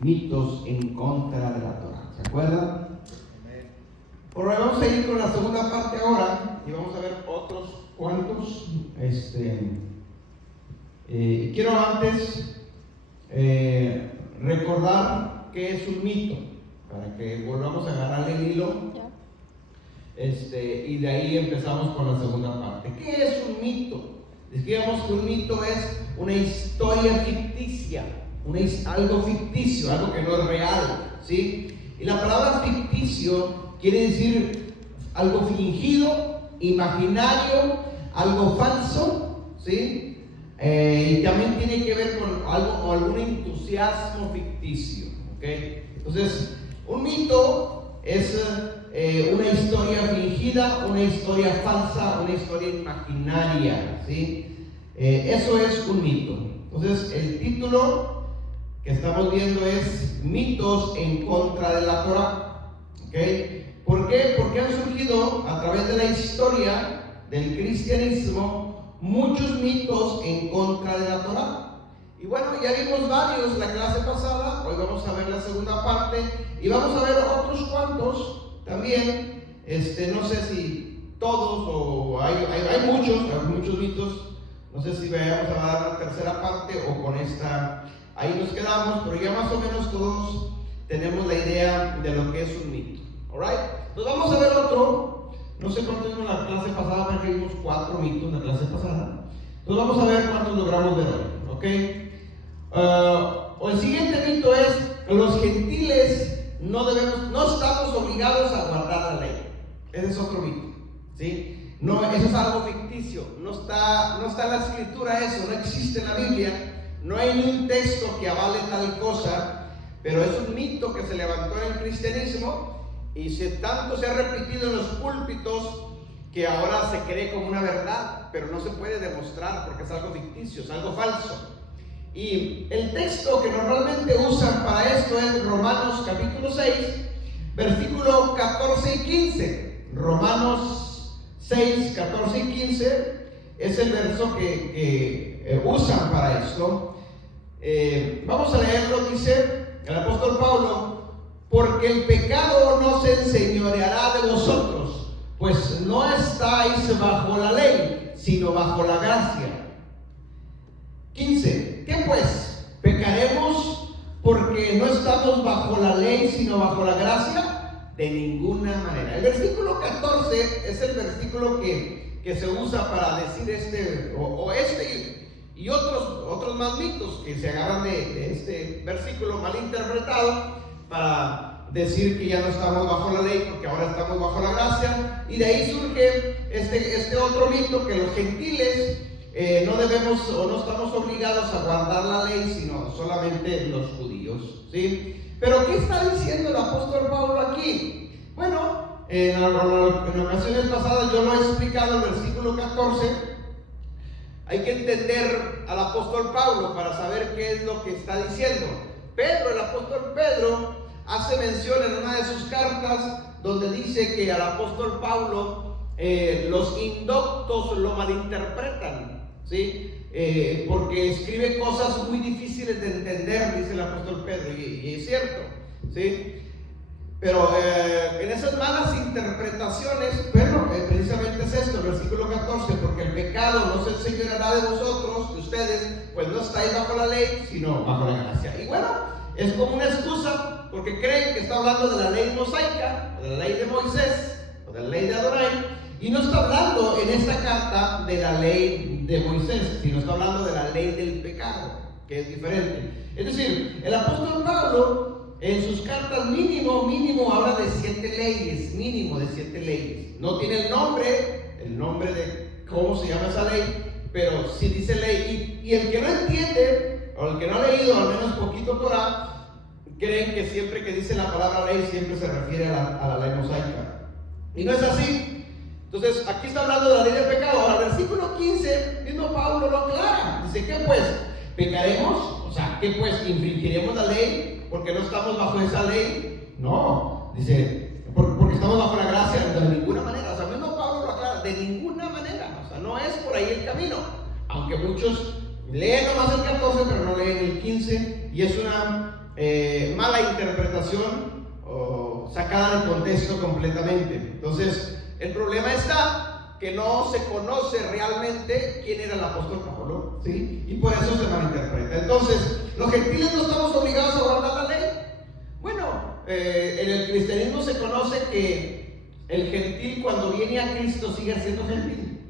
mitos en contra de la Torah. ¿Se acuerdan? Bueno, vamos a ir con la segunda parte ahora y vamos a ver otros cuantos. Quiero antes recordar qué es un mito, para que volvamos a agarrar el hilo. Y de ahí empezamos con la segunda parte. ¿Qué es un mito? Decíamos que un mito es una historia ficticia, algo ficticio, algo que no es real, ¿sí? Y la palabra ficticio quiere decir algo fingido, imaginario, algo falso, ¿sí? Y también tiene que ver con algún entusiasmo ficticio, ¿ok? Entonces, un mito es una historia fingida, una historia falsa, una historia imaginaria, ¿sí? Eso es un mito. Entonces, el título que estamos viendo es mitos en contra de la Torah, ¿ok? ¿Por qué? Porque han surgido a través de la historia del cristianismo muchos mitos en contra de la Torah. Y bueno, ya vimos varios la clase pasada, hoy vamos a ver la segunda parte y vamos a ver otros cuantos también. No sé si todos o hay muchos mitos. No sé si vayamos a dar la tercera parte o con esta ahí nos quedamos, pero ya más o menos todos tenemos la idea de lo que es un mito. Alright, entonces vamos a ver otro. No sé cuántos vimos la clase pasada, pero vimos 4 mitos en la clase pasada. Entonces vamos a ver cuántos logramos ver hoy, ¿ok? El siguiente mito es: los gentiles no estamos obligados a guardar la ley. Ese es otro mito, ¿sí? No, eso es algo ficticio, no está en la escritura eso, no existe en la Biblia, no hay ni un texto que avale tal cosa, pero es un mito que se levantó en el cristianismo y tanto se ha repetido en los púlpitos que ahora se cree como una verdad, pero no se puede demostrar porque es algo ficticio, es algo falso. Y el texto que normalmente usan para esto es Romanos capítulo 6, versículo 14 y 15. Romanos 6, 14 y 15 es el verso que usan para esto. Vamos a leerlo. Dice el apóstol Pablo: porque el pecado no se enseñoreará de vosotros, pues no estáis bajo la ley, sino bajo la gracia. 15. ¿Qué pues? ¿Pecaremos porque no estamos bajo la ley, sino bajo la gracia? De ninguna manera. El versículo 14 es el versículo que se usa para decir y otros más mitos que se agarran de este versículo mal interpretado para decir que ya no estamos bajo la ley porque ahora estamos bajo la gracia. Y de ahí surge este otro mito, que los gentiles no debemos o no estamos obligados a guardar la ley, sino solamente los judíos, ¿sí? Pero ¿qué está diciendo el apóstol Pablo aquí? Bueno, en ocasiones pasadas yo lo he explicado, el versículo 14. Hay que entender al apóstol Pablo para saber qué es lo que está diciendo. El apóstol Pedro hace mención en una de sus cartas donde dice que al apóstol Pablo los indoctos lo malinterpretan, ¿sí? Porque escribe cosas muy difíciles de entender, dice el apóstol Pedro, y es cierto, ¿sí? Pero en esas malas interpretaciones, precisamente es esto, el versículo 14: porque el pecado no se enseñoreará de vosotros, de ustedes, pues no estáis bajo la ley, sino bajo la gracia. Y bueno, es como una excusa, porque creen que está hablando de la ley mosaica, o de la ley de Moisés, o de la ley de Adonai, y no está hablando en esta carta de la ley de Moisés, sino está hablando de la ley del pecado, que es diferente. Es decir, el apóstol Pablo en sus cartas mínimo habla de 7 leyes, mínimo de 7 leyes. No tiene el nombre de cómo se llama esa ley, pero sí dice ley. Y el que no entiende, o el que no ha leído al menos poquito Torah, creen que siempre que dice la palabra ley siempre se refiere a la ley mosaica. Y no es así. Entonces, aquí está hablando de la ley del pecado. Ahora, versículo 15, mismo Pablo lo aclara. Dice: ¿qué pues? ¿Pecaremos? O sea, ¿qué pues? ¿Infringiremos la ley porque no estamos bajo esa ley? No, dice, porque estamos bajo la gracia. De ninguna manera. O sea, mismo Pablo lo aclara: de ninguna manera. O sea, no es por ahí el camino. Aunque muchos leen nomás el 14, pero no leen el 15 y es una mala interpretación o sacada de contexto completamente. Entonces, el problema está que no se conoce realmente quién era el apóstol Pablo, ¿sí? Y por eso se malinterpreta. Entonces, ¿los gentiles no estamos obligados a guardar la ley? Bueno, en el cristianismo se conoce que el gentil cuando viene a Cristo sigue siendo gentil.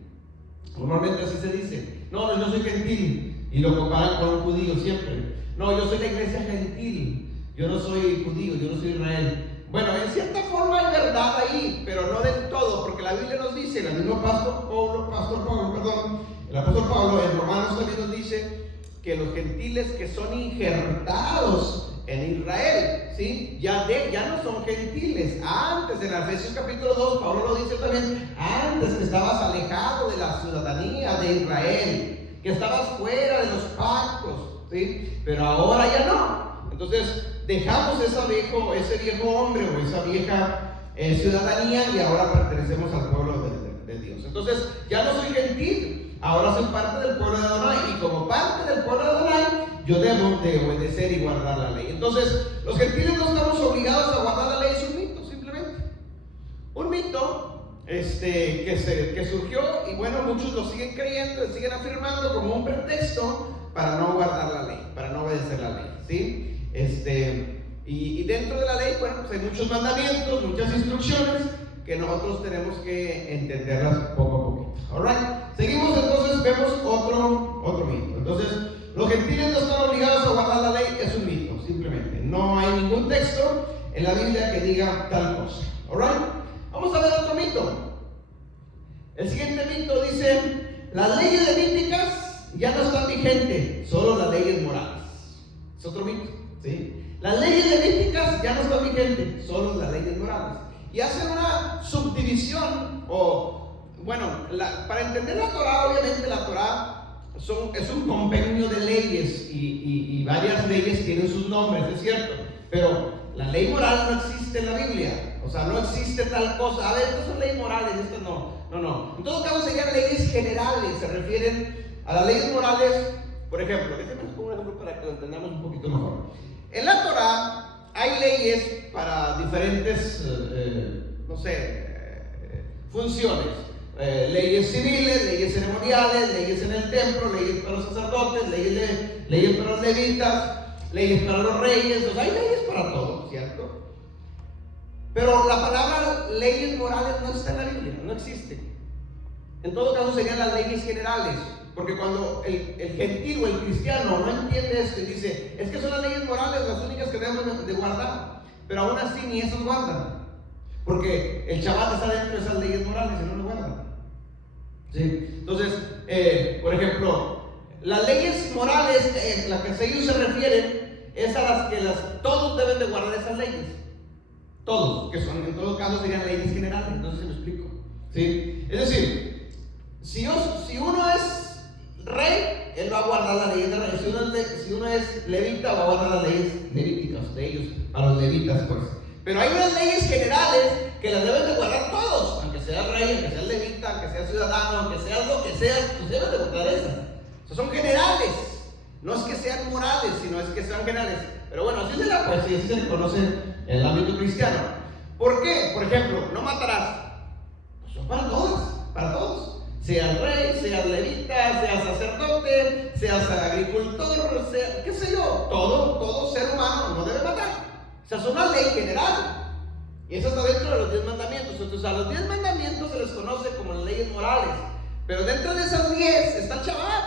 Normalmente así se dice. No, yo soy gentil, y lo comparan con un judío siempre. No, yo soy la iglesia gentil, yo no soy judío, yo no soy Israel. Bueno, en cierta forma hay verdad ahí, pero no del todo, porque la Biblia nos dice, el mismo el apóstol Pablo en Romanos también nos dice que los gentiles que son injertados en Israel, ¿sí? Ya no son gentiles. Antes, en Efesios capítulo 2, Pablo lo dice también, antes que estabas alejado de la ciudadanía de Israel, que estabas fuera de los pactos, ¿sí? Pero ahora ya no. Entonces, dejamos ese viejo hombre o esa vieja ciudadanía y ahora pertenecemos al pueblo de Dios. Entonces, ya no soy gentil, ahora soy parte del pueblo de Adonai, y como parte del pueblo de Adonai, yo debo de obedecer y guardar la ley. Entonces, los gentiles no estamos obligados a guardar la ley, es un mito, simplemente. Un mito que surgió, y bueno, muchos lo siguen creyendo, lo siguen afirmando como un pretexto para no guardar la ley, para no obedecer la ley, ¿sí? Y dentro de la ley, bueno, pues hay muchos mandamientos, muchas instrucciones que nosotros tenemos que entenderlas poco a poquito. Alright, seguimos entonces, vemos otro mito. Entonces, los gentiles no están obligados a guardar la ley, es un mito, simplemente. No hay ningún texto en la Biblia que diga tal cosa. Alright, vamos a ver otro mito. El siguiente mito dice: las leyes levíticas ya no están vigentes, solo las leyes morales. Es otro mito, ¿sí? Las leyes levíticas ya no están vigentes, solo las leyes morales. Y hacen una subdivisión, para entender la Torah, obviamente la Torah es un compendio de leyes y varias leyes tienen sus nombres, es cierto, pero la ley moral no existe en la Biblia. O sea, no existe tal cosa. A ver, estas son leyes morales, estas no. En todo caso serían leyes generales, se refieren a las leyes morales. Por ejemplo, déjenme poner un ejemplo para que lo entendamos un poquito mejor. En la Torah hay leyes para diferentes, funciones. Leyes civiles, leyes ceremoniales, leyes en el templo, leyes para los sacerdotes, leyes para los levitas, leyes para los reyes. O sea, hay leyes para todo, ¿cierto? Pero la palabra leyes morales no está en la Biblia, no existe. En todo caso serían las leyes generales. Porque cuando el gentil o el cristiano no entiende esto y dice, es que son las leyes morales las únicas que debemos de guardar, pero aún así ni esas guardan, porque el Shabbat está dentro de esas leyes morales y no lo guardan, ¿sí? Entonces, por ejemplo, las leyes morales, las que ellos se refieren, es a las que todos deben de guardar esas leyes, todos, que son, en todo caso serían leyes generales. No sé si me explico, ¿sí? Es decir, si uno es rey, él va a guardar las leyes de rey. Si uno es levita, va a guardar las leyes levíticas de ellos, a los levitas, pues. Pero hay unas leyes generales que las deben de guardar todos, aunque sea rey, aunque sea levita, aunque sea ciudadano, aunque sea lo que sea, pues deben de guardar esas. O sea, son generales, no es que sean morales, sino es que sean generales. Pero bueno, así se le conoce en el ámbito cristiano. ¿Por qué? Por ejemplo, no matarás. Pues son para todos. Seas rey, seas levita, seas sacerdote, seas agricultor, qué sé yo, todo ser humano no debe matar. O sea, es una ley general. Y eso está dentro de los 10 mandamientos. Entonces, a los 10 mandamientos se les conoce como las leyes morales. Pero dentro de esas 10 está el Shabbat.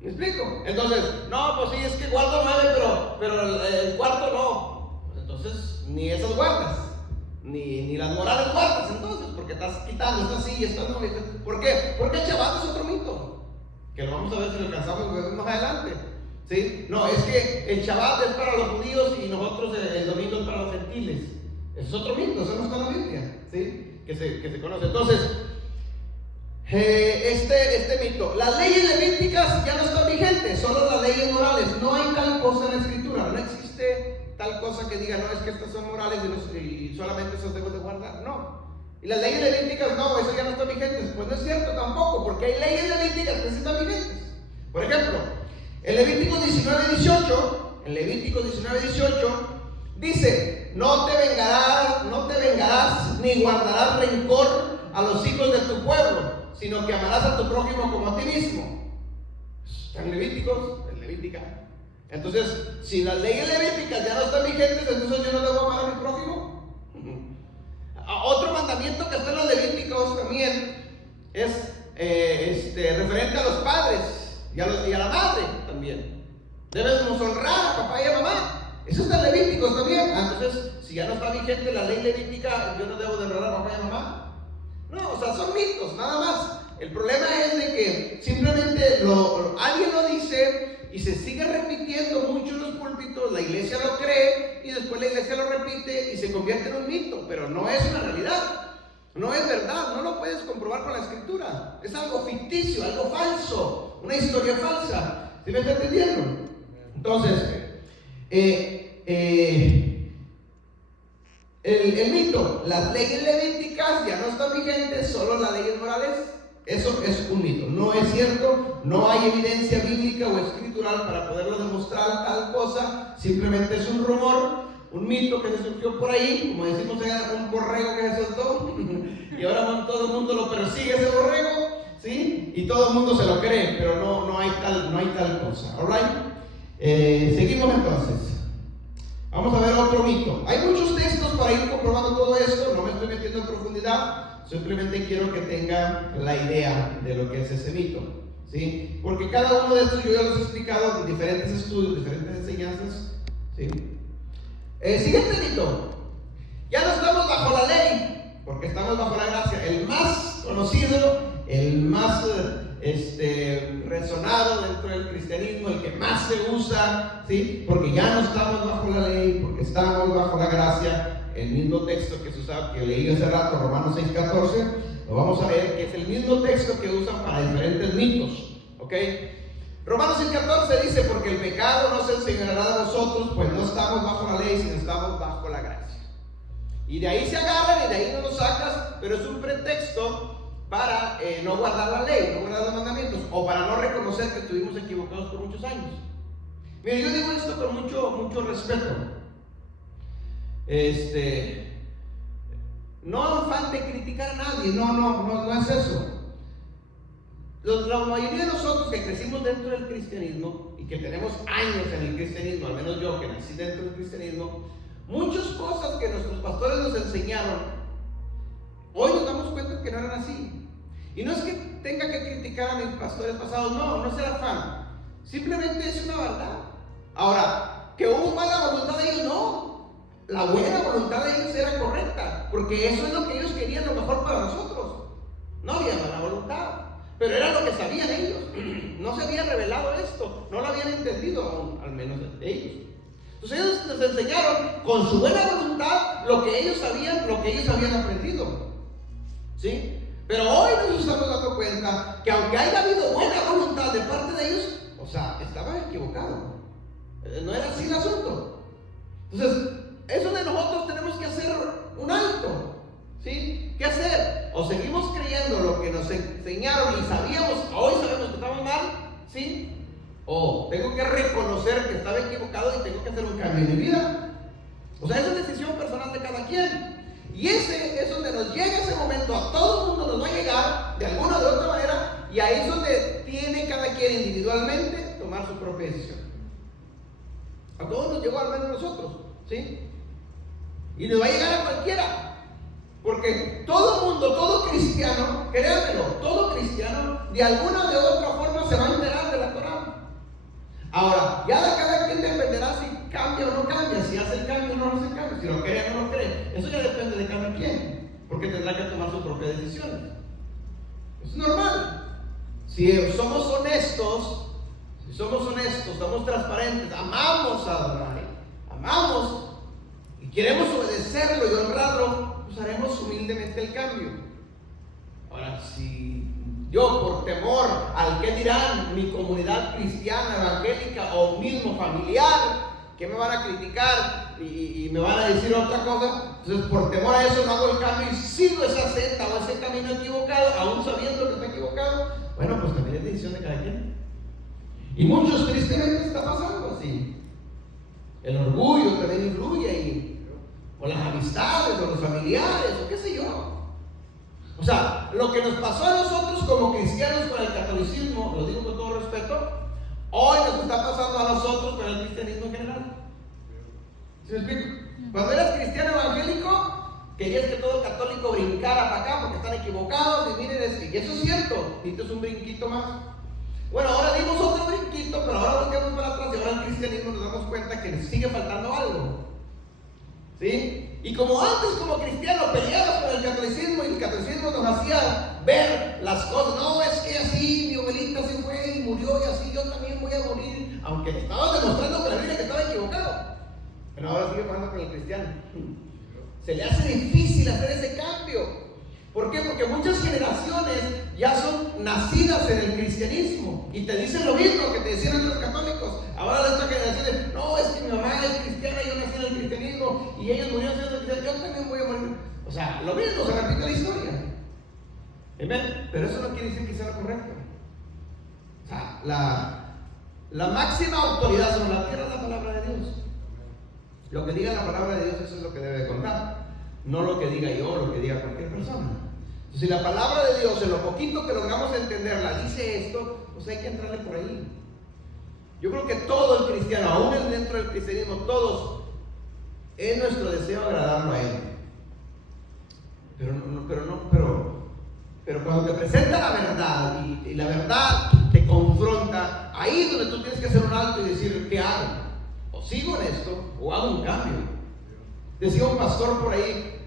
¿Me explico? Entonces, no, pues sí, es que guardo 9, pero el cuarto no. Entonces, ni esas guardas. Ni las morales guardas, entonces, porque estás quitando, estás sí, estás no. ¿Por qué? Porque el Shabbat es otro mito, que lo vamos a ver si lo alcanzamos más adelante, ¿sí? No, es que el Shabbat es para los judíos y nosotros el domingo es para los gentiles. Eso es otro mito, eso no está en la Biblia, ¿sí? Que se conoce. Entonces, este mito, las leyes levíticas ya no están vigentes, solo las leyes morales. No hay tal cosa en la Escritura, no existe tal cosa que diga, no, es que estas son morales y solamente esas debo de guardar. No. Y las leyes levíticas, no, eso ya no están vigentes. Pues no es cierto tampoco, porque hay leyes levíticas que sí están vigentes. Por ejemplo, En Levítico 19:18 dice: no te vengarás ni guardarás rencor a los hijos de tu pueblo, sino que amarás a tu prójimo como a ti mismo. ¿Están Levítica? Entonces, si las leyes levíticas ya no están vigentes, entonces yo no debo amar a mi prójimo. Otro mandamiento que está en los Levíticos también es referente a los padres y a la madre también. Debemos honrar a papá y a mamá. Eso está en Levíticos también. Entonces, si ya no está vigente la ley levítica, yo no debo de honrar a papá y a mamá. No, o sea, son mitos, nada más. El problema es de que simplemente alguien lo dice y se sigue repitiendo mucho en los púlpitos, la iglesia lo cree y después la iglesia lo repite y se convierte en un mito, pero no es una realidad, no es verdad, no lo puedes comprobar con la escritura, es algo ficticio, algo falso, una historia falsa. ¿Sí me está entendiendo? Entonces, el mito, las leyes levíticas ya no están vigentes, solo las leyes morales. Eso es un mito, no es cierto, no hay evidencia bíblica o escritural para poderlo demostrar tal cosa, simplemente es un rumor, un mito que se surgió por ahí, como decimos allá, un borrego que se soltó, y ahora todo el mundo lo persigue ese borrego, ¿sí? Y todo el mundo se lo cree, pero no hay tal cosa, ¿alright? Seguimos entonces. Vamos a ver otro mito. Hay muchos textos para ir comprobando todo esto, no me estoy metiendo en profundidad. Simplemente quiero que tengan la idea de lo que es ese mito, ¿sí? Porque cada uno de estos yo ya los he explicado en diferentes estudios, diferentes enseñanzas, ¿sí? Siguiente mito. Ya no estamos bajo la ley, porque estamos bajo la gracia. El más conocido, el más resonado dentro del cristianismo, el que más se usa, ¿sí? Porque ya no estamos bajo la ley, porque estamos bajo la gracia. El mismo texto que se usaba, que leí hace rato, Romanos 6:14, lo vamos a ver, que es el mismo texto que usan para diferentes mitos, ¿ok? Romanos 6:14 dice: porque el pecado no se enseñoreará de nosotros, pues no estamos bajo la ley, sino estamos bajo la gracia. Y de ahí se agarran y de ahí no lo sacas, pero es un pretexto para no guardar la ley, no guardar los mandamientos, o para no reconocer que estuvimos equivocados por muchos años. Mira, yo digo esto con mucho respeto. No afán de criticar a nadie, no es eso. La mayoría de nosotros que crecimos dentro del cristianismo y que tenemos años en el cristianismo, al menos yo que nací dentro del cristianismo, muchas cosas que nuestros pastores nos enseñaron, hoy nos damos cuenta que no eran así. Y no es que tenga que criticar a mis pastores pasados, no es el afán, simplemente es una verdad. Ahora, que hubo mala voluntad de ellos, no. La buena voluntad de ellos era correcta, porque eso es lo que ellos querían, lo mejor para nosotros. No había mala voluntad, pero era lo que sabían ellos. No se había revelado esto, no lo habían entendido aún, al menos ellos. Entonces ellos les enseñaron con su buena voluntad lo que ellos sabían, lo que ellos habían aprendido, ¿sí? Pero hoy nos estamos dando cuenta que aunque haya habido buena voluntad de parte de ellos, o sea, estaban equivocados. No era así el asunto. Entonces, es donde nosotros tenemos que hacer un alto, ¿sí? ¿Qué hacer? O seguimos creyendo lo que nos enseñaron y hoy sabemos que estamos mal, ¿sí? O tengo que reconocer que estaba equivocado y tengo que hacer un cambio en mi vida. O sea, es una decisión personal de cada quien. Y ese es donde nos llega ese momento, a todo el mundo nos va a llegar de alguna o de otra manera, y ahí es donde tiene cada quien individualmente tomar su propia decisión. A todos nos llegó, al menos nosotros, ¿sí? Y nos va a llegar a cualquiera, porque todo mundo, todo cristiano, créanmelo, todo cristiano de alguna o de otra forma se va a enterar de la Torah. Ahora, ya de cada quien dependerá si cambia o no cambia, si hace el cambio o no hace el cambio, si lo cree o no lo cree. Eso ya depende de cada quien, porque tendrá que tomar sus propias decisiones. Es normal. Si somos honestos, somos transparentes, amamos a Adonai, amamos y queremos obedecerlo y honrarlo, pues haremos humildemente el cambio. Ahora, si yo por temor al que dirán mi comunidad cristiana, evangélica o mismo familiar, que me van a criticar y me van a decir otra cosa, entonces por temor a eso no hago el cambio y sigo esa senda o ese camino equivocado, aún sabiendo que está equivocado, bueno, pues también es decisión de cada quien. Y muchos tristemente está pasando así. El orgullo también influye ahí, o las amistades, o los familiares, o qué sé yo. O sea, lo que nos pasó a nosotros como cristianos con el catolicismo, lo digo con todo respeto, hoy nos está pasando a nosotros con el cristianismo en general. ¿Sí me explico? Cuando eras cristiano evangélico, querías que todo católico brincara para acá porque están equivocados y miren, y eso es cierto, necesitas un brinquito más. Bueno, ahora dimos otro brinquito, pero ahora volteamos para atrás y ahora el cristianismo nos damos cuenta que nos sigue faltando algo. ¿Sí? Y como antes, como cristianos, peleabas con el catolicismo y el catolicismo nos hacía ver las cosas. No, es que así mi abuelita se fue y murió y así yo también voy a morir. Aunque le estabas demostrando con la Biblia que estaba equivocado. Pero ahora sigue pasando con el cristiano. Se le hace difícil hacer ese cambio. ¿Por qué? Porque muchas generaciones ya son nacidas en el cristianismo y te dicen lo mismo que te decían los católicos. Ahora de esta generación, no, es que mi mamá es cristiana, yo nací en el cristianismo y ellos murieron siendo cristianos, yo también voy a morir. O sea, lo mismo, se repite la historia. ¿Amén? Pero eso no quiere decir que sea lo correcto. O sea, la máxima autoridad sobre la tierra es la palabra de Dios. Lo que diga la palabra de Dios, eso es lo que debe de contar. No lo que diga yo, lo que diga cualquier persona. Entonces, si la palabra de Dios, en lo poquito que logramos entenderla, dice esto, pues hay que entrarle por ahí. Yo creo que todo el cristiano, aún dentro del cristianismo, todos, es nuestro deseo agradarlo a Él. Pero cuando te presenta la verdad y la verdad te confronta, ahí es donde tú tienes que hacer un alto y decir, ¿qué hago? O sigo en esto o hago un cambio. Decía un pastor por ahí,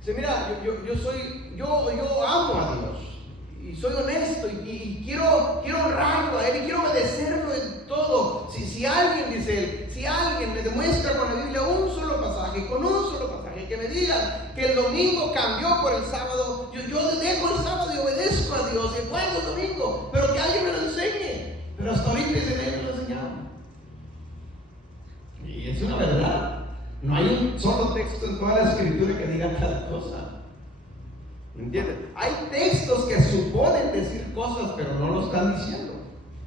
dice, mira, yo amo a Dios y soy honesto y quiero honrarlo a Él y quiero obedecerlo en todo. Si alguien, dice él, si alguien me demuestra con la Biblia un solo pasaje, con un solo pasaje, que me digan que el domingo cambió por el sábado, yo dejo el sábado y obedezco a Dios y guardo el domingo, pero que alguien me lo enseñe. Pero hasta ahorita dice, nadie me lo enseñaba. Y es una verdad. No hay un solo texto en toda la escritura que diga tal cosa. ¿Me entiendes? Hay textos que suponen decir cosas, pero no lo están diciendo.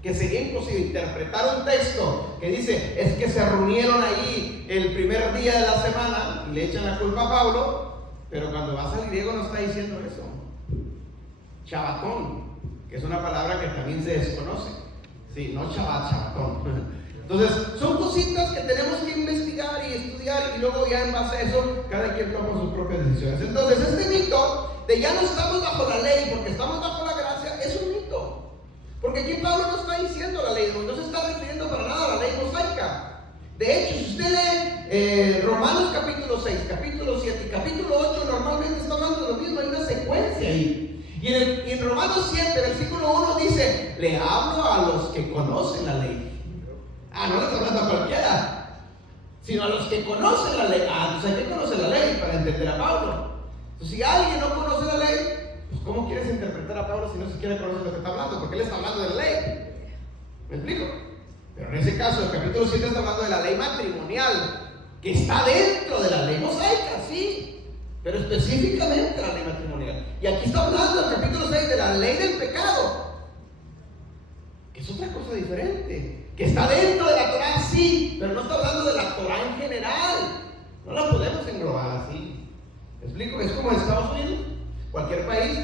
Que sería imposible interpretar un texto que dice, es que se reunieron ahí el primer día de la semana y le echan la culpa a Pablo, pero cuando vas al griego no está diciendo eso. Chabatón, que es una palabra que también se desconoce. Sí, no chabatón. Entonces, son cositas que tenemos que investigar y estudiar y luego ya en base a eso, cada quien toma sus propias decisiones. Entonces, este mito de ya no estamos bajo la ley porque estamos bajo la gracia es un mito. Porque aquí Pablo no está diciendo la ley, no se está refiriendo para nada a la ley mosaica. De hecho, si usted lee Romanos capítulo 6, capítulo 7 y capítulo 8, normalmente está hablando de lo mismo, hay una secuencia ahí. Y en Romanos 7, versículo 1 dice, le hablo a los que conocen la ley. No le está hablando a cualquiera, sino a los que conocen la ley. Pues hay que conocer la ley para entender a Pablo. Entonces, si alguien no conoce la ley, pues ¿cómo quieres interpretar a Pablo si no siquiera conoce lo que está hablando? Porque él está hablando de la ley. ¿Me explico? Pero en ese caso, el capítulo 7 está hablando de la ley matrimonial, que está dentro de la ley mosaica, sí, pero específicamente la ley matrimonial. Y aquí está hablando el capítulo 6 de la ley del pecado, que es otra cosa diferente. Que está dentro de la Torah, sí, pero no está hablando de la Torah en general. No la podemos englobar así. ¿Me explico? Es como en Estados Unidos, cualquier país,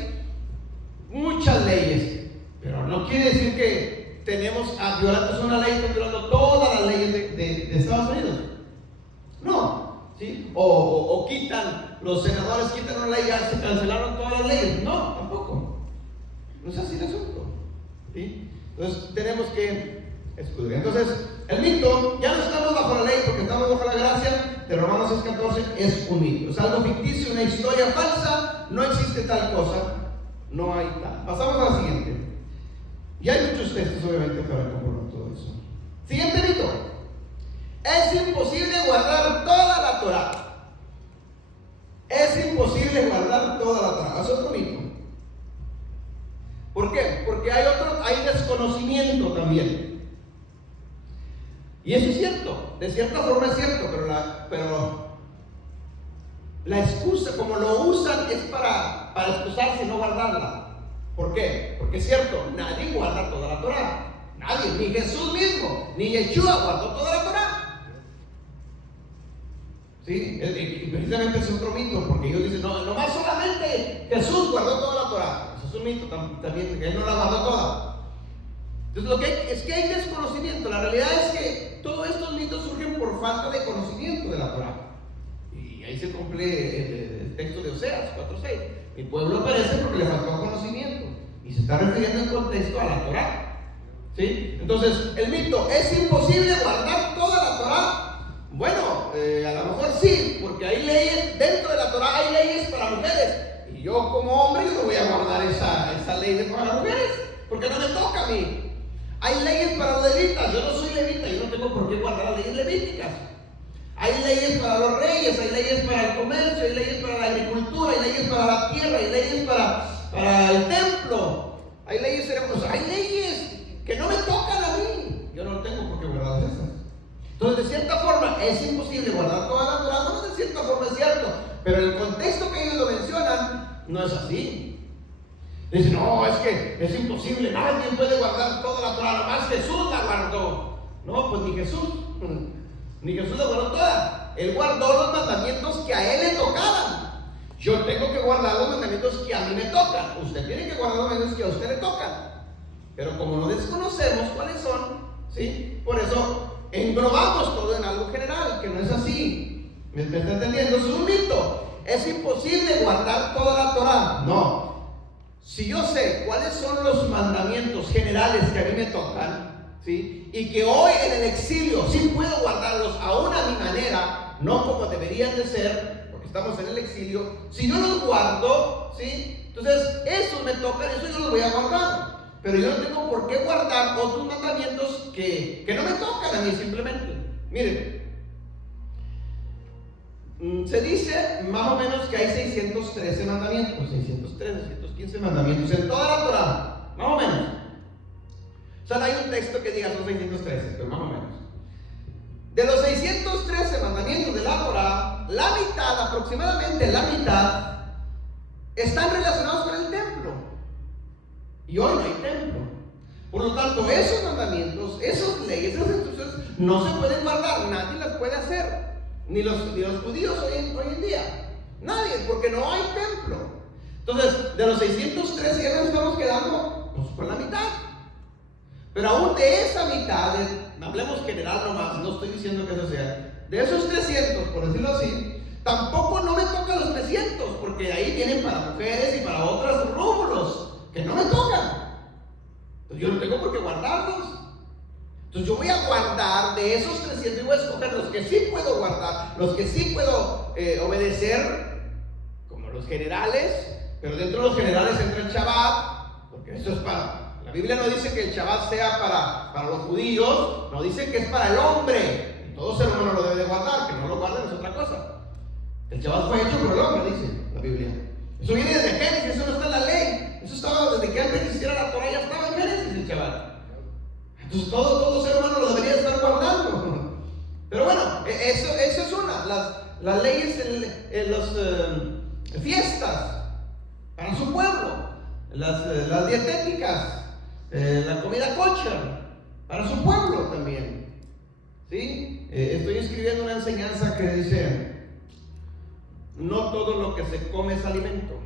muchas leyes, pero no quiere decir que tenemos violando una ley, está violando todas las leyes de Estados Unidos. No, ¿sí? O quitan, los senadores quitan una ley, ya se cancelaron todas las leyes. No, tampoco. No es así el asunto. ¿Sí? Entonces tenemos que escudriñar. Entonces, el mito, ya no estamos bajo la ley porque estamos bajo la gracia de Romanos 6:14, es un mito. Es algo ficticio, una historia falsa, no existe tal cosa, no hay tal. Pasamos a la siguiente. Y hay muchos textos, obviamente, para comprobar todo eso. Siguiente mito. Es imposible guardar toda la Torah. Es imposible guardar toda la Torah. Es otro mito. ¿Por qué? Porque hay desconocimiento también. Y eso es cierto, de cierta forma es cierto, pero la excusa, como lo usan, es para excusarse y no guardarla. ¿Por qué? Porque es cierto, nadie guarda toda la Torah. Nadie, ni Jesús mismo, ni Yeshua guardó toda la Torah. ¿Sí? Y precisamente es otro mito, porque ellos dicen, no, nomás solamente Jesús guardó toda la Torah. Eso es un mito también, que Él no la guardó toda. Entonces lo que hay, es que hay desconocimiento. La realidad es que todos estos mitos surgen por falta de conocimiento de la Torah. Y ahí se cumple el texto de Oseas 4:6. Mi pueblo perece porque le faltó conocimiento. Y se está refiriendo en contexto a la Torah. ¿Sí? Entonces, el mito, ¿es imposible guardar toda la Torah? Bueno, a lo mejor sí, porque hay leyes, dentro de la Torah hay leyes para mujeres. Y yo como hombre, yo no voy a guardar esa ley para mujeres, porque no me toca a mí. Hay leyes para los levitas, yo no soy levita, yo no tengo por qué guardar las leyes levíticas. Hay leyes para los reyes, hay leyes para el comercio, hay leyes para la agricultura, hay leyes para la tierra, hay leyes para el templo, hay leyes ceremoniales, hay leyes que no me tocan a mí. Yo no tengo por qué guardar esas. Entonces, de cierta forma, es imposible guardar toda la Torah. No, de cierta forma es cierto, pero el contexto que ellos lo mencionan no es así. Dicen, no, es que es imposible, nadie puede guardar toda la Torah, nomás Jesús la guardó. No, pues ni Jesús la guardó toda. Él guardó los mandamientos que a Él le tocaban. Yo tengo que guardar los mandamientos que a mí me tocan. Usted tiene que guardar los mandamientos que a usted le tocan. Pero como no desconocemos cuáles son, ¿sí? Por eso englobamos todo en algo general, que no es así. ¿Me está entendiendo? Es un mito. Es imposible guardar toda la Torah. No. Si yo sé cuáles son los mandamientos generales que a mí me tocan, ¿sí? Y que hoy en el exilio sí puedo guardarlos aún a mi manera, no como deberían de ser, porque estamos en el exilio. Si yo los guardo, ¿sí? Entonces esos me tocan, eso yo los voy a guardar. Pero yo no tengo por qué guardar otros mandamientos que no me tocan a mí simplemente. Miren, se dice más o menos que hay 613 mandamientos, 613, 615 mandamientos en toda la Torah, más o menos. O sea, no hay un texto que diga son 613, pero más o menos. De los 613 mandamientos de la Torah, la mitad, aproximadamente la mitad, están relacionados con el templo. Y hoy no hay templo. Por lo tanto, esos mandamientos, esas leyes, esas instrucciones no se pueden guardar, nadie las puede hacer. Ni los judíos hoy en día. Nadie, porque no hay templo. Entonces, de los 613 ya nos estamos quedando pues, con la mitad. Pero aún de esa mitad, hablemos general nomás, no estoy diciendo que eso sea, de esos 300, por decirlo así, tampoco no me tocan los 300, porque ahí vienen para mujeres y para otros rubros que no me tocan. Entonces yo no tengo por qué guardarlos. Entonces yo voy a guardar de esos 300 y voy a escoger los que sí puedo guardar, los que sí puedo obedecer, como los generales, pero dentro de los generales entra el Shabbat, porque eso es para... La Biblia no dice que el Shabbat sea para los judíos, no dice que es para el hombre. Y todo ser humano lo debe de guardar, que no lo guarden es otra cosa. El Shabbat fue hecho por el hombre, dice la Biblia. Eso viene desde Génesis, eso no está en la ley. Eso estaba desde que antes existiera la Torah, ya estaba en Génesis el Shabbat. Entonces todo ser humano lo debería estar guardando. Pero bueno, eso es una. Las leyes, las fiestas para su pueblo, las dietéticas, la comida kosher para su pueblo también. ¿Sí? Estoy escribiendo una enseñanza que dice: no todo lo que se come es alimento.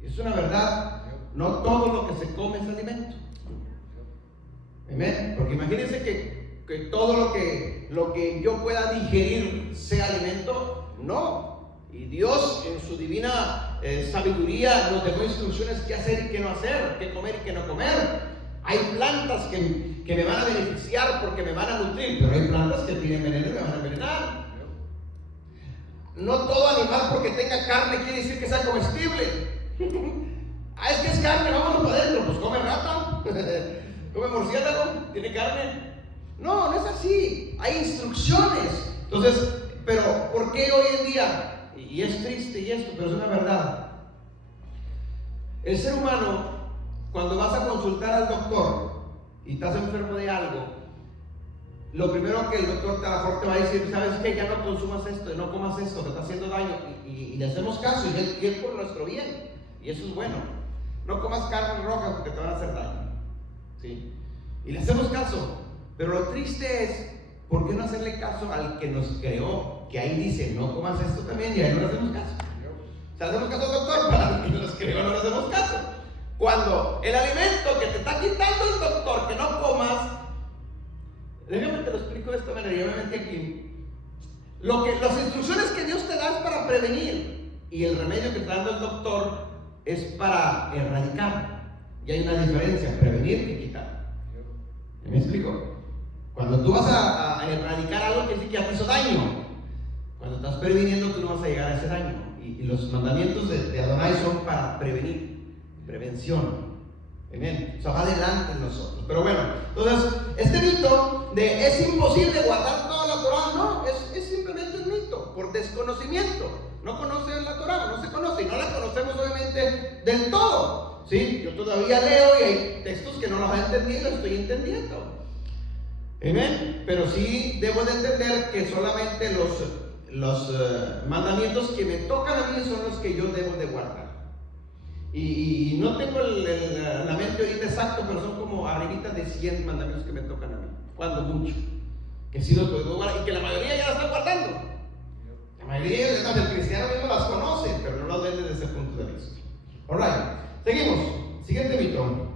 Es una verdad, no todo lo que se come es alimento. Amén. Porque imagínense que todo lo que yo pueda digerir sea alimento. No. Y Dios en su divina sabiduría nos dejó instrucciones qué hacer y qué no hacer, qué comer y qué no comer. Hay plantas que me van a beneficiar porque me van a nutrir, pero hay plantas que tienen veneno y me van a envenenar. No todo animal porque tenga carne quiere decir que sea comestible. Es que es carne, vámonos para adentro. Pues come rata, come murciélago, tiene carne. No es así. Hay instrucciones. Entonces, pero ¿por qué hoy en día? Y es triste y esto, pero es una verdad. El ser humano, cuando vas a consultar al doctor y estás enfermo de algo, lo primero que el doctor a lo mejor te va a decir: ¿sabes qué? Ya no consumas esto, no comas esto, te está haciendo daño. Y le hacemos caso, y es por nuestro bien. Y eso es bueno. No comas carnes rojas porque te van a hacer daño. ¿Sí? y le hacemos caso. Pero lo triste es, ¿por qué no hacerle caso al que nos creó? Que ahí dice, no comas esto también, y ahí no le hacemos caso. O sea, hacemos caso al doctor, para el que nos creó no le hacemos caso. Cuando el alimento que te está quitando el doctor, que no comas, déjame te lo explico de esta manera, yo me metí aquí. Las instrucciones que Dios te da es para prevenir, y el remedio que te está dando el doctor es para erradicar. Y hay una diferencia, prevenir que quitar. ¿Me explico? Cuando tú vas a erradicar algo, que sí que ya te hizo daño. Cuando estás previniendo, tú no vas a llegar a ese daño. Y los mandamientos de Adonai son para prevenir, prevención. Amén. O sea, va adelante en nosotros. Pero bueno, entonces, este mito de es imposible guardar toda la Torah, no, es simplemente un mito, por desconocimiento. No conocen la Torah, no se conoce, y no la conocemos obviamente del todo. ¿Sí? Yo todavía leo y hay textos que no los he entendido, estoy entendiendo. Amén. Pero sí debo de entender que solamente los mandamientos que me tocan a mí son los que yo debo de guardar. Y no tengo la mente ahorita exacto, pero son como arribita de 100 mandamientos que me tocan a mí, cuando mucho, que sí los puedo guardar y que la mayoría ya las están guardando. La mayoría del cristiano mismo las conoce, pero no las ven desde ese punto de vista. Alright, seguimos. Siguiente mito.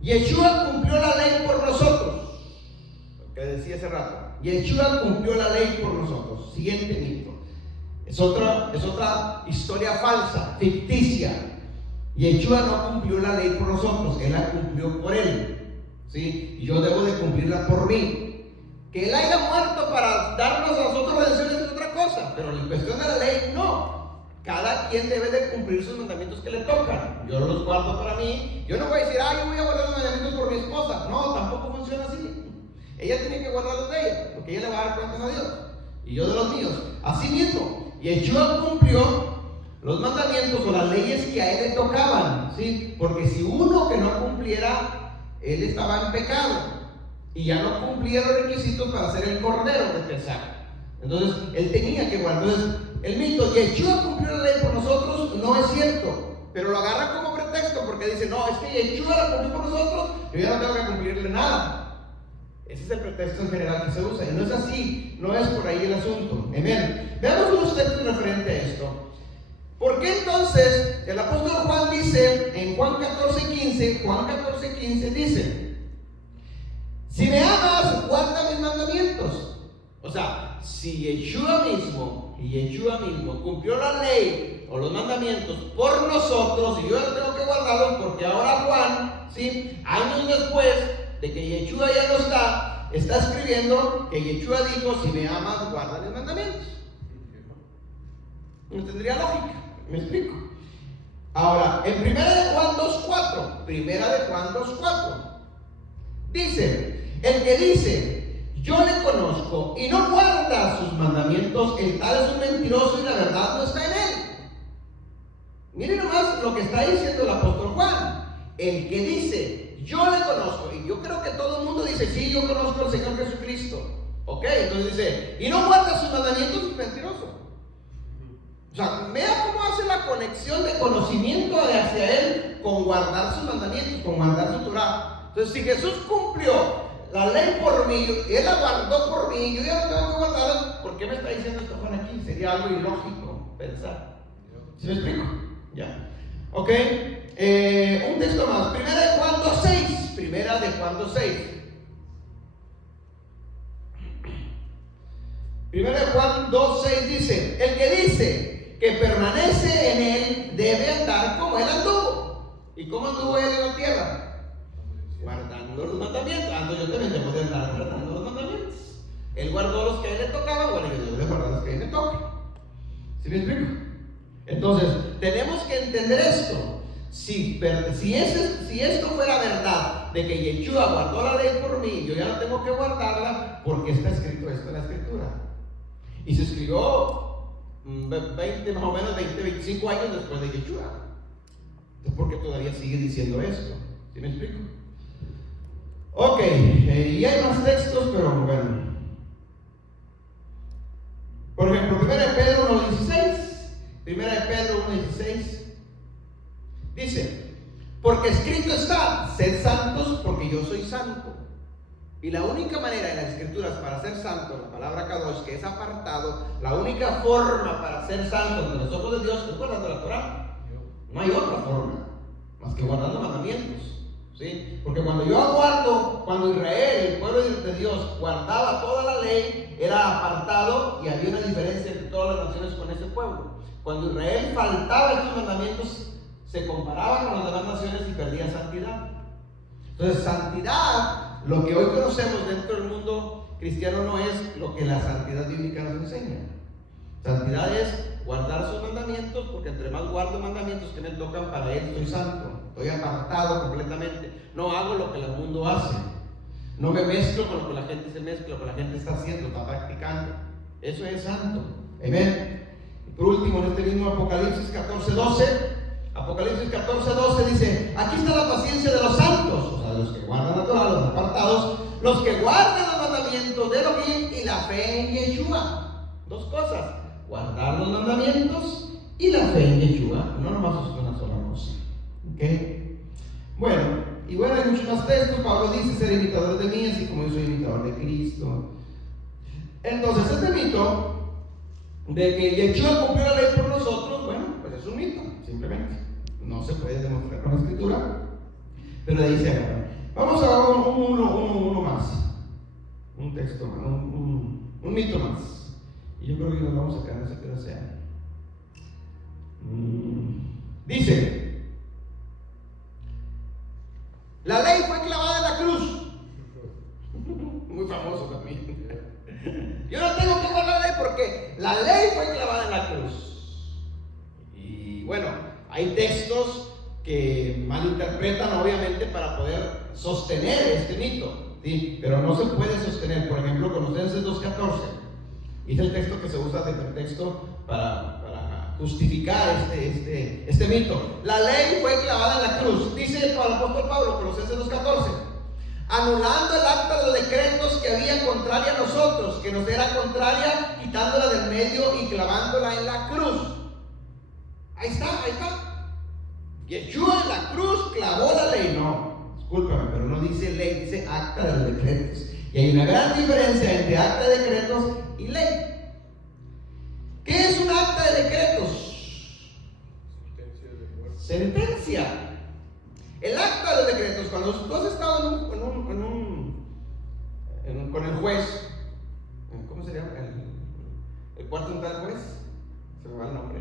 Yeshua cumplió la ley por nosotros. Lo que decía hace rato. Yeshua cumplió la ley por nosotros. Siguiente mito. Es otra historia falsa, ficticia. Yeshua no cumplió la ley por nosotros, Él la cumplió por Él. ¿Sí? Y yo debo de cumplirla por mí. Que Él haya muerto para darnos a nosotros redención es otra cosa, pero en cuestión de la ley no. Cada quien debe de cumplir sus mandamientos que le tocan. Yo los guardo para mí. Yo no voy a decir, yo voy a guardar los mandamientos por mi esposa. No, tampoco funciona así. Ella tiene que guardar los de ella, porque ella le va a dar cuentas a Dios. Y yo de los míos. Así mismo, Yeshua cumplió los mandamientos o las leyes que a él le tocaban. ¿Sí? Porque si uno que no cumpliera, él estaba en pecado. Y ya no cumplía los requisitos para ser el cordero de Pesaj. Entonces, él tenía que guardar. Entonces, el mito, Yeshua cumplió la ley por nosotros, no es cierto. Pero lo agarran como pretexto porque dicen, no, es que Yeshua la cumplió por nosotros, yo ya no tengo que cumplirle nada. Ese es el pretexto en general que se usa. Y no es así, no es por ahí el asunto. Amén. Veamos unos textos referentes a esto. ¿Por qué entonces el apóstol Juan dice en Juan 14:15 dice, si me amas, guarda mis mandamientos? O sea, si Yeshua mismo cumplió la ley o los mandamientos por nosotros, y yo no tengo que guardarlos porque ahora Juan, ¿sí?, años después de que Yeshua ya no está escribiendo que Yeshua dijo, si me amas, guarda mis mandamientos. No tendría lógica, ¿me explico? Ahora, en 1 Juan 2:4, dice, el que dice, yo le conozco y no guarda sus mandamientos, el tal es un mentiroso y la verdad no está en él. Miren nomás lo que está diciendo el apóstol Juan. El que dice, yo le conozco, y yo creo que todo el mundo dice, sí, yo conozco al Señor Jesucristo. Ok, entonces dice, y no guarda sus mandamientos, es mentiroso. O sea, vea cómo hace la conexión de conocimiento hacia Él con guardar sus mandamientos, con guardar su Torah. Entonces, si Jesús cumplió la ley por mí, Él la guardó por mí, yo ya no tengo que guardarla, ¿por qué me está diciendo esto Juan aquí? Sería algo ilógico pensar. ¿Sí me explico? Ya. Ok, un texto más. Primera de Juan 2:6. Primera de Juan 2:6 dice, el que dice que permanece en él debe andar como él anduvo. ¿Y cómo anduvo él en la tierra? Guardando los mandamientos. Yo también debo de andar guardando los mandamientos. Él guardó los que a él le tocaban, bueno, yo debo de guardar los que a él le tocan. ¿Sí me explico? Entonces, tenemos que entender esto. Si esto fuera verdad, de que Yeshua guardó la ley por mí, yo ya no tengo que guardarla, porque está escrito esto en la Escritura. Y se escribió 25 años después de Yeshua. Es porque todavía sigue diciendo esto. ¿Sí me explico? Ok, y hay más textos, pero bueno. Por ejemplo, 1 de Pedro 1:16. 1 de Pedro 1:16. Porque escrito está: sed santos porque yo soy santo. Y la única manera en las escrituras para ser santo, la palabra kadosh, que es apartado, la única forma para ser santo ante los ojos de Dios es guardando la Torah. No hay otra forma más que guardando mandamientos, ¿sí? Porque cuando Israel, el pueblo de Dios, guardaba toda la ley, era apartado y había una diferencia entre todas las naciones con ese pueblo. Cuando Israel faltaba estos mandamientos, se comparaba con las demás naciones y perdía santidad. Entonces, santidad, lo que hoy conocemos dentro del mundo cristiano, no es lo que la santidad bíblica nos enseña. Santidad es guardar sus mandamientos, porque entre más guardo mandamientos que me tocan, para él estoy santo, estoy apartado completamente. No hago lo que el mundo hace, no me mezclo con lo que la gente se mezcla, lo que la gente está haciendo, está practicando. Eso es santo. Amén. Y por último, en este mismo Apocalipsis 14:12 dice: aquí está la paciencia de los santos, o sea, de los que guardan la Torah, los apartados, los que guardan los mandamientos de Elohim y la fe en Yeshua. Dos cosas: guardar los mandamientos y la fe en Yeshua. No nomás es una sola cosa. ¿Ok? Bueno, hay muchos más textos. Pablo dice ser imitador de mí, así como yo soy imitador de Cristo. Entonces, este mito de que Yeshua cumplió la ley por nosotros, pues es un mito, simplemente. No se puede demostrar con la escritura, pero de ahí se agarra. Vamos a ver uno más, un texto más, un mito más. Y yo creo que nos vamos a quedar en ese pedazo. Dice: la ley fue clavada en la cruz. Muy famoso también. Yo no tengo que guardar la ley porque la ley fue clavada en la cruz. Y hay textos que malinterpretan, obviamente, para poder sostener este mito, ¿sí? Pero no se puede sostener. Por ejemplo, Colosenses 2:14 es el texto que se usa de pretexto para justificar este mito. La ley fue clavada en la cruz, dice el apóstol Pablo, Colosenses 2:14, anulando el acta de los decretos que había contraria a nosotros, que nos era contraria, quitándola del medio y clavándola en la cruz. Ahí está. Yeshua en la cruz clavó la ley. No, discúlpame, pero no dice ley, dice acta de los decretos. Y hay una gran diferencia entre acta de decretos y ley. ¿Qué es un acta de decretos? Sentencia. El acta de los decretos, cuando tú has estado con el juez, ¿cómo se llama? El cuarto donde está el juez, se me va el nombre.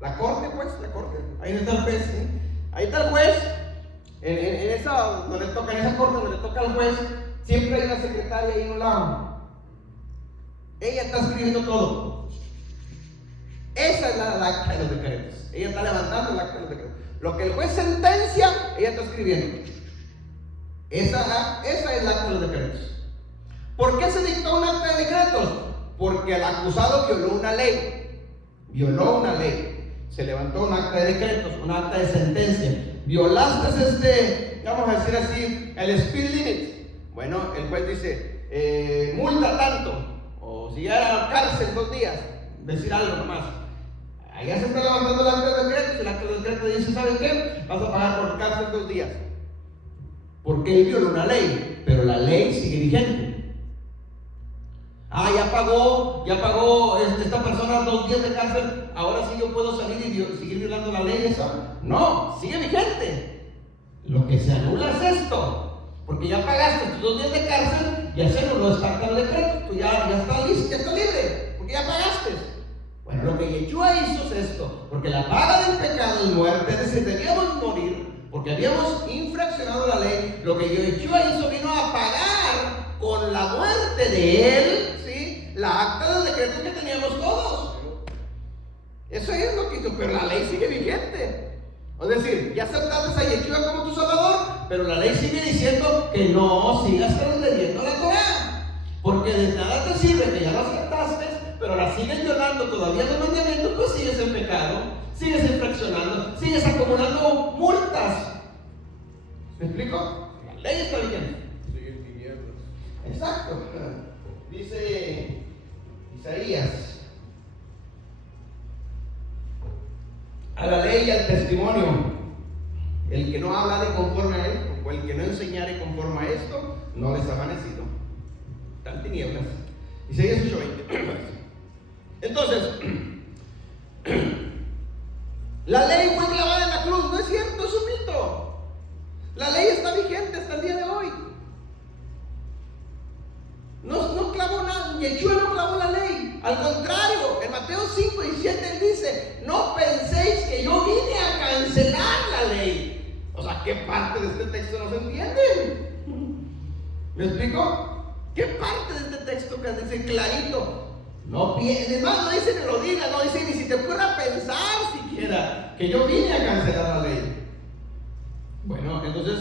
La corte, la corte. Ahí está el juez, ¿sí? Ahí está el juez. En esa corte donde le toca al juez, siempre hay una secretaria ahí en un lado. Ella está escribiendo todo. Esa es la acta de los decretos. Ella está levantando el acta de los decretos. Lo que el juez sentencia, ella está escribiendo. Esa es el acta de los decretos. ¿Por qué se dictó un acta de decretos? Porque el acusado violó una ley. Se levantó un acta de decretos, un acta de sentencia. Violaste vamos a decir así, el speed limit. Bueno, el juez dice, multa tanto, o si ya era cárcel 2 días, decir algo nomás. Allá se está levantando el acta de decretos, el acta de decretos dice, ¿saben qué? Vas a pagar por cárcel 2 días. Porque él violó una ley, pero la ley sigue vigente. Ya pagó esta persona 2 días de cárcel, ahora sí yo puedo salir y seguir violando la ley esa. No, sigue vigente. Lo que se anula es esto, porque ya pagaste tus 2 días de cárcel, ya se anuló esta acta de decreto, tú ya estás listo, ya estás libre, porque ya pagaste. Bueno, lo que Yeshua hizo es esto, porque la paga del pecado es muerte, es decir, debíamos morir, porque habíamos infraccionado la ley. Lo que Yeshua hizo vino a pagar con la muerte de él, ¿sí?, la acta de decretos que teníamos todos. Eso es lo que hizo, pero la ley sigue vigente. Es decir, ya aceptaste a Yeshua como tu salvador, pero la ley sigue diciendo que no sigas transgrediendo la Torah, porque de nada te sirve que ya lo aceptaste, pero la sigues violando todavía los mandamientos, pues sigues en pecado, sigues infraccionando, sigues acumulando multas. ¿Me explico? La ley está vigente. Sigue en tinieblas. Exacto. Dice Isaías: a la ley y al testimonio el que no habla de conforme a él, o el que no enseñare conforme a esto, no les ha amanecido. Están tinieblas. Isaías 8:20. Entonces, la ley fue clavada en la cruz. No es cierto, es un mito. La ley está vigente hasta el día de hoy. No clavó nada, Yeshua no clavó la ley. Al contrario, en Mateo 5:7 él dice: no penséis que yo vine a cancelar la ley. O sea, ¿qué parte de este texto no se entiende? ¿Me explico? ¿Qué parte de este texto que dice clarito? No pienses, no dice que lo diga, no dice ni si te ocurra pensar siquiera que yo vine a cancelar la ley. Bueno, entonces,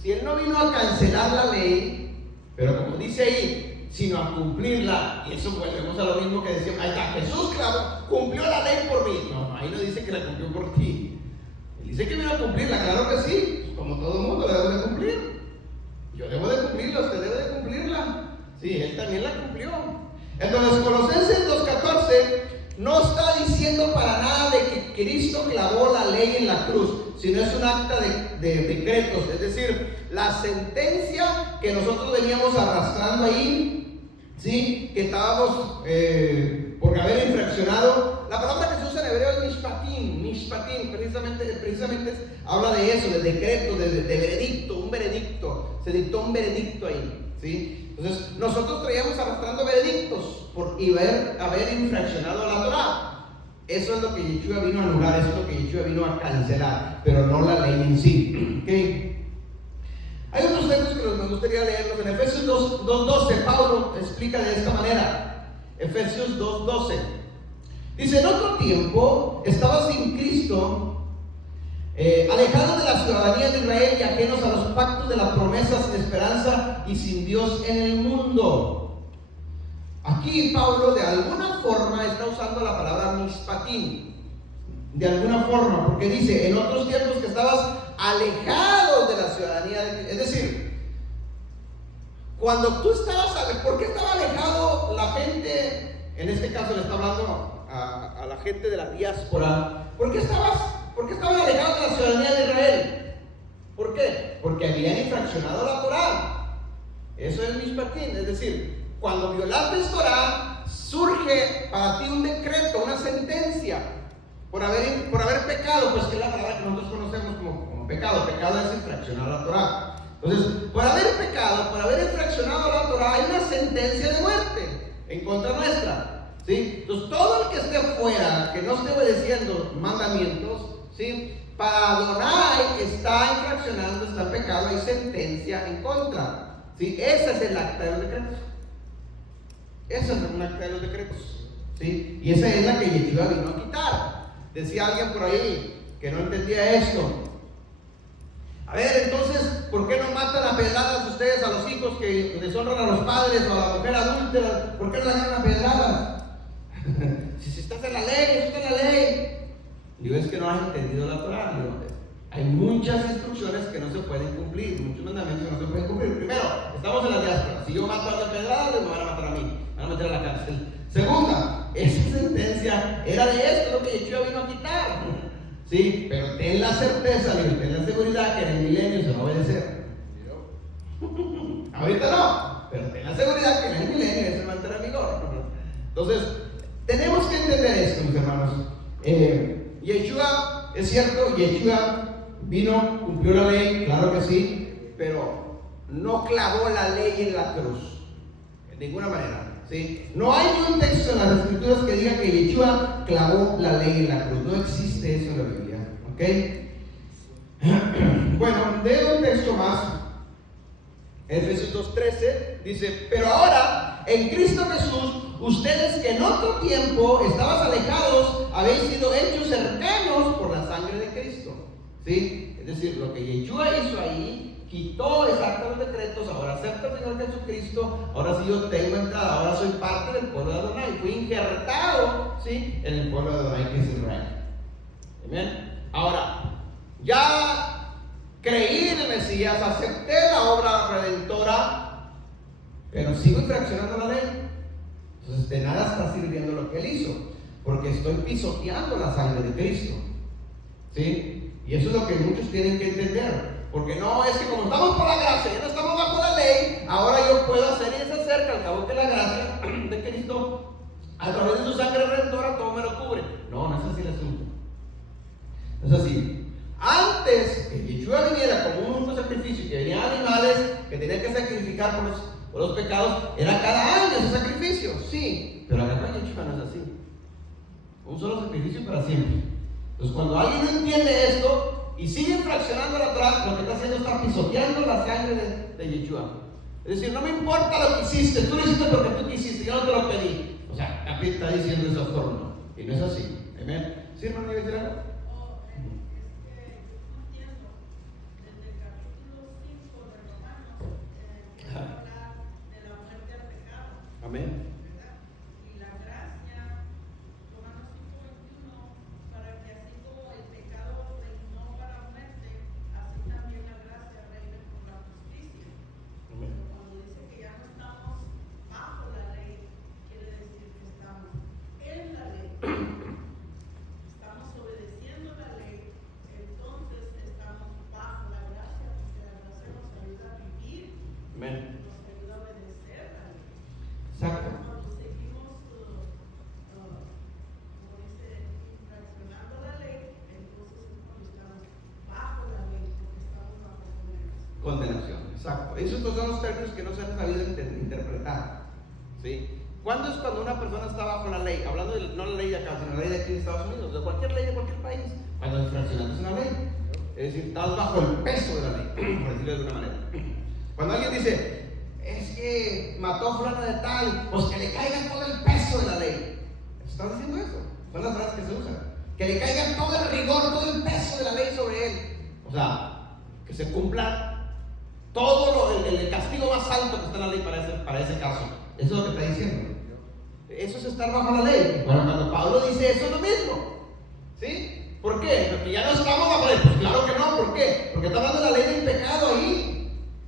si él no vino a cancelar la ley, pero como dice ahí, sino a cumplirla, y eso volvemos a lo mismo que decíamos, ahí está, Jesús, claro, cumplió la ley por mí. No, ahí no dice que la cumplió por ti. Él dice que vino a cumplirla, claro que sí, como todo el mundo la debe de cumplir. Yo debo de cumplirla, usted debe de cumplirla. Sí, él también la cumplió. Entonces, Colosenses 2:14 no está diciendo para nada de que Cristo clavó la ley en la cruz, sino es un acta de decretos, es decir, la sentencia que nosotros veníamos arrastrando ahí, ¿sí? Que estábamos por haber infraccionado. La palabra que se usa en hebreo es mishpatim, precisamente habla de eso, de decreto, de veredicto, un veredicto. Se dictó un veredicto ahí, ¿sí? Entonces, nosotros traíamos arrastrando veredictos por haber infraccionado la Torah. Eso es lo que Yeshua vino a anular, eso es lo que Yeshua vino a cancelar, pero no la ley en sí. ¿Okay? Hay otros textos que me gustaría leerlos. En Efesios 2:12, Pablo explica de esta manera. Efesios 2:12. Dice: en otro tiempo estaba sin Cristo, alejados de la ciudadanía de Israel y ajenos a los pactos de las promesas, sin esperanza y sin Dios en el mundo. Aquí Pablo de alguna forma está usando la palabra mishpatim, de alguna forma, porque dice: en otros tiempos que estabas alejados de la ciudadanía de Israel. Es decir, cuando tú estabas, ¿por qué estaba alejado la gente? En este caso le está hablando a la gente de la diáspora. ¿Por qué estaban alejados de la ciudadanía de Israel? ¿Por qué? Porque habían infraccionado la Torah. Eso es mishpatim, es decir, cuando violaste la Torah, surge para ti un decreto, una sentencia por haber pecado, pues que es la palabra que nosotros conocemos como pecado. Pecado es infraccionar la Torah. Entonces, por haber pecado, por haber infraccionado la Torah, hay una sentencia de muerte en contra nuestra. ¿Sí? Entonces, todo el que esté fuera, que no esté obedeciendo mandamientos, ¿sí? Para Adonai está infraccionando, está en pecado, hay sentencia en contra. ¿Sí? Ese es el acta de los decretos. Ese es un acta de los decretos. ¿Sí? Y esa es la que Yeshua vino a quitar. Decía alguien por ahí que no entendía esto. A ver, entonces, ¿por qué no matan a pedradas ustedes a los hijos que deshonran a los padres o a la mujer adúltera? ¿Por qué no la ganan a pedradas? Si estás en la ley, está en la ley. Digo, es que no has entendido la Torah. Hay muchas instrucciones que no se pueden cumplir, muchos mandamientos que no se pueden cumplir. Primero, estamos en la diáspora. Si yo mato a la pedrada, me van a matar a mí, me van a meter a la cárcel. Segunda, esa sentencia era de esto, lo que Yeshua vino a quitar. Sí, pero ten la certeza, ten la seguridad que en el milenio se va a obedecer. Ahorita no, pero ten la seguridad que en el milenio eso va a entrar en vigor. Entonces, tenemos que entender esto, mis hermanos. Yeshua, es cierto, Yeshua vino, cumplió la ley, claro que sí, pero no clavó la ley en la cruz, de ninguna manera. ¿Sí? No hay ni un texto en las escrituras que diga que Yeshua clavó la ley en la cruz. No existe eso en la Biblia. ¿Ok? Bueno, leo un texto más. Efesios 2:13 dice: pero ahora, en Cristo Jesús, ustedes que en otro tiempo estabas alejados, habéis sido hechos cercanos por la sangre de Cristo. ¿Sí? Es decir, lo que Yeshua hizo ahí, quitó exactos los decretos. Ahora acepto al Señor Jesucristo, ahora sí yo tengo entrada, ahora soy parte del pueblo de Adonai, fui injertado, ¿sí? En el pueblo de Adonai, que es Israel. Amén. Ahora, ya creí en el Mesías, acepté la obra redentora, pero sigo infraccionando la ley. Entonces de nada está sirviendo lo que él hizo, porque estoy pisoteando la sangre de Cristo. ¿Sí? Y eso es lo que muchos tienen que entender. Porque no es que como estamos por la gracia, ya no estamos bajo la ley, ahora yo puedo hacer y deshacer, que al cabo que la gracia de Cristo, a través de su sangre redentora, todo me lo cubre. No, no es así el asunto. No es así. Antes que Yeshua viniera como un único sacrificio, que venían animales que tenían que sacrificar por los pecados, era cada año ese sacrificio, sí, pero acá Yeshua no es así. Un solo sacrificio para siempre. Entonces, cuando alguien no entiende esto y sigue fraccionando la Torah, lo que está haciendo es estar pisoteando la sangre de Yeshua. Es decir, no me importa lo que hiciste, tú lo hiciste porque tú quisiste, yo no te lo pedí. O sea, aquí está diciendo de esa forma, y no es así. Amén. ¿Sí, hermano? ¿Iba a decir algo? Amén. Y la gracia, Romanos 5:21, para que así como el pecado reinó para muerte, así también la gracia reine por la justicia. Amén. Pero cuando dice que ya no estamos bajo la ley, quiere decir que estamos en la ley. Estamos obedeciendo la ley, entonces estamos bajo la gracia, porque la gracia nos ayuda a vivir. Amén. Nos ayuda a obedecer la ley. Exacto. Cuando seguimos, como dice, infraccionando la ley, entonces es cuando estamos bajo la ley, porque estamos bajo condenación. Condenación, exacto. Esos son los términos que no se han sabido interpretar. ¿Sí? ¿Cuándo es cuando una persona está bajo la ley? Hablando de no la ley de acá, sino la ley de aquí de Estados Unidos, de cualquier ley de cualquier país. Cuando infraccionas una ley, es decir, estás bajo el peso de la ley, por decirlo de alguna manera. Cuando alguien dice, es que mató a fulano de tal, pues que le caiga todo el peso de la ley. ¿Estás diciendo eso? Son las frases que se usan. Que le caiga todo el rigor, todo el peso de la ley sobre él. O sea, que se cumpla todo el castigo más alto que está en la ley para ese caso. Eso es lo que está diciendo. Eso es estar bajo la ley. Bueno, cuando Pablo dice eso es lo mismo. ¿Sí? ¿Por qué? Porque ya no estamos bajo la ley. Pues claro que no. ¿Por qué? Porque está hablando de la ley del pecado ahí.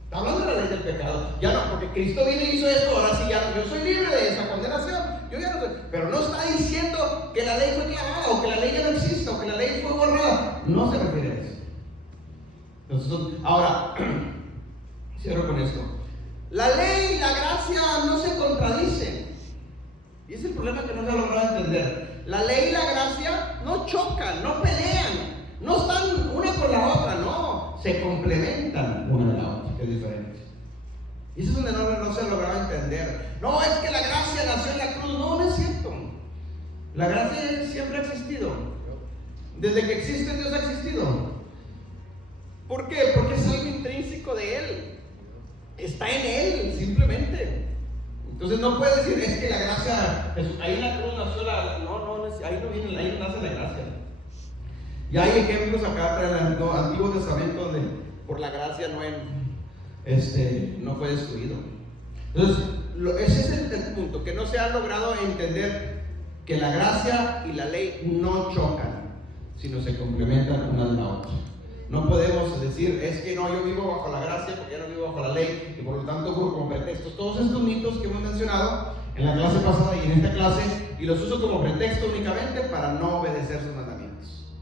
Está hablando de la ley del pecado. Ya no, porque Cristo vino y hizo esto. Ahora sí, ya no, yo soy libre de esa condenación. Yo ya no soy. Pero no está diciendo que la ley fue clavada, o que la ley ya no existe, o que la ley fue borrada. No se refiere a eso. Entonces, ahora, cierro con esto. La ley y la gracia no se contradicen. Y ese es el problema que no se ha logrado entender. La ley y la gracia no chocan, no pelean, no están una con la otra, no, se complementan una de la otra, que es diferente. Y eso es donde no se ha logrado entender. No, es que la gracia nació en la cruz. No, no es cierto. La gracia siempre ha existido. Desde que existe Dios ha existido. ¿Por qué? Porque es algo intrínseco de Él. Está en Él, simplemente. Entonces no puedes decir, es que la gracia, ahí en la cruz nació la... No, ahí no viene, ahí no nace la gracia. Y hay ejemplos acá en el Antiguo Testamento donde por la gracia no fue destruido. Entonces, ese es el punto, que no se ha logrado entender que la gracia y la ley no chocan, sino se complementan una de la otra. No podemos decir, es que no, yo vivo bajo la gracia porque ya no vivo bajo la ley, y por lo tanto como pretextos todos estos mitos que hemos mencionado en la clase pasada y en esta clase, y los uso como pretexto únicamente para no obedecer sus mandamientos.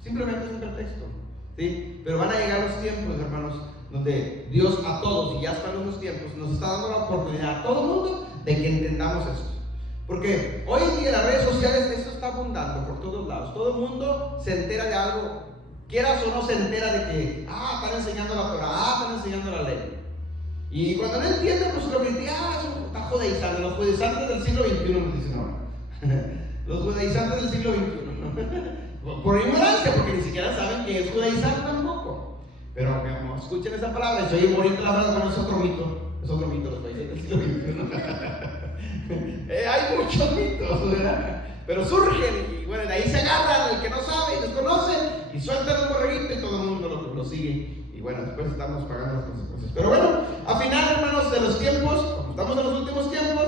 Simplemente es un pretexto, ¿sí? Pero van a llegar los tiempos, hermanos, donde Dios a todos, y ya están los tiempos, nos está dando la oportunidad a todo el mundo de que entendamos eso. Porque hoy en día en las redes sociales esto está abundando por todos lados. Todo el mundo se entera de algo, quieras o no se entera de que, están enseñando la Torah, están enseñando la ley. Y cuando no entienden, pues lo que dicen, eso está judaizando. Los judaizantes del siglo XXI nos dicen ahora. Los judaizantes del siglo XXI. Por ignorancia, porque ni siquiera saben que es judaizar tampoco. Pero como escuchen esa palabra, se oye bonita la frase, pero es otro mito. Es otro mito los judaizantes del siglo XXI. Hay muchos mitos, ¿verdad? Pero surgen y bueno, de ahí se agarran el que no sabe y desconoce y sueltan un borreguito y todo el mundo lo sigue. Y bueno, después estamos pagando las consecuencias. Pero bueno, a final, hermanos, de los tiempos, como estamos en los últimos tiempos,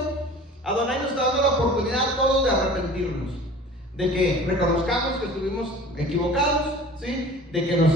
Adonai nos está dando la oportunidad a todos de arrepentirnos, de que reconozcamos que estuvimos equivocados, ¿sí? De que nos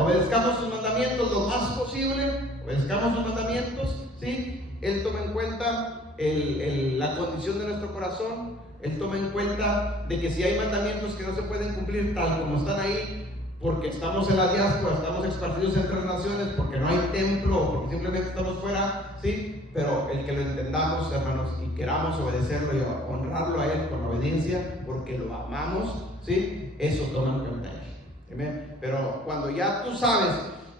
obedezcamos sus mandamientos lo más posible, obedezcamos sus mandamientos, ¿sí? Él toma en cuenta la condición de nuestro corazón. Él toma en cuenta de que si hay mandamientos que no se pueden cumplir tal como están ahí, porque estamos en la diáspora, estamos esparcidos entre las naciones, porque no hay templo, porque simplemente estamos fuera, ¿sí? Pero el que lo entendamos, hermanos, y queramos obedecerlo y honrarlo a Él con obediencia, porque lo amamos, ¿sí? Eso toma en cuenta Él. ¿Amén? Pero cuando ya tú sabes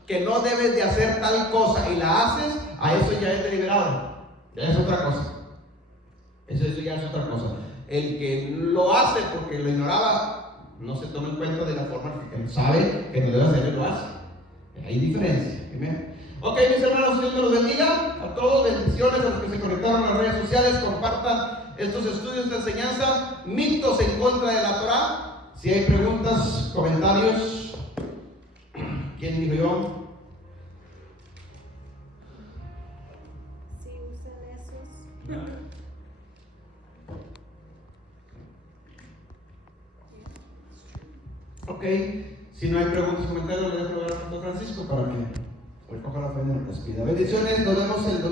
que no debes de hacer tal cosa y la haces, a eso ya es deliberado. Ya es otra cosa. Eso ya es otra cosa. El que lo hace porque lo ignoraba, no se toma en cuenta de la forma que sabe que no debe hacer y lo hace. Hay diferencia. ¿Amén? Ok, mis hermanos, Dios me los bendiga a todos. Bendiciones a los que se conectaron a las redes sociales. Compartan estos estudios de enseñanza. Mitos en contra de la Torah. Si hay preguntas, comentarios. ¿Quién dijo yo? Sí, usen esos. Ok, si no hay preguntas o comentarios, le dejo lugar a Pastor Francisco para que recoja la fe y nos despida. Bendiciones, nos vemos el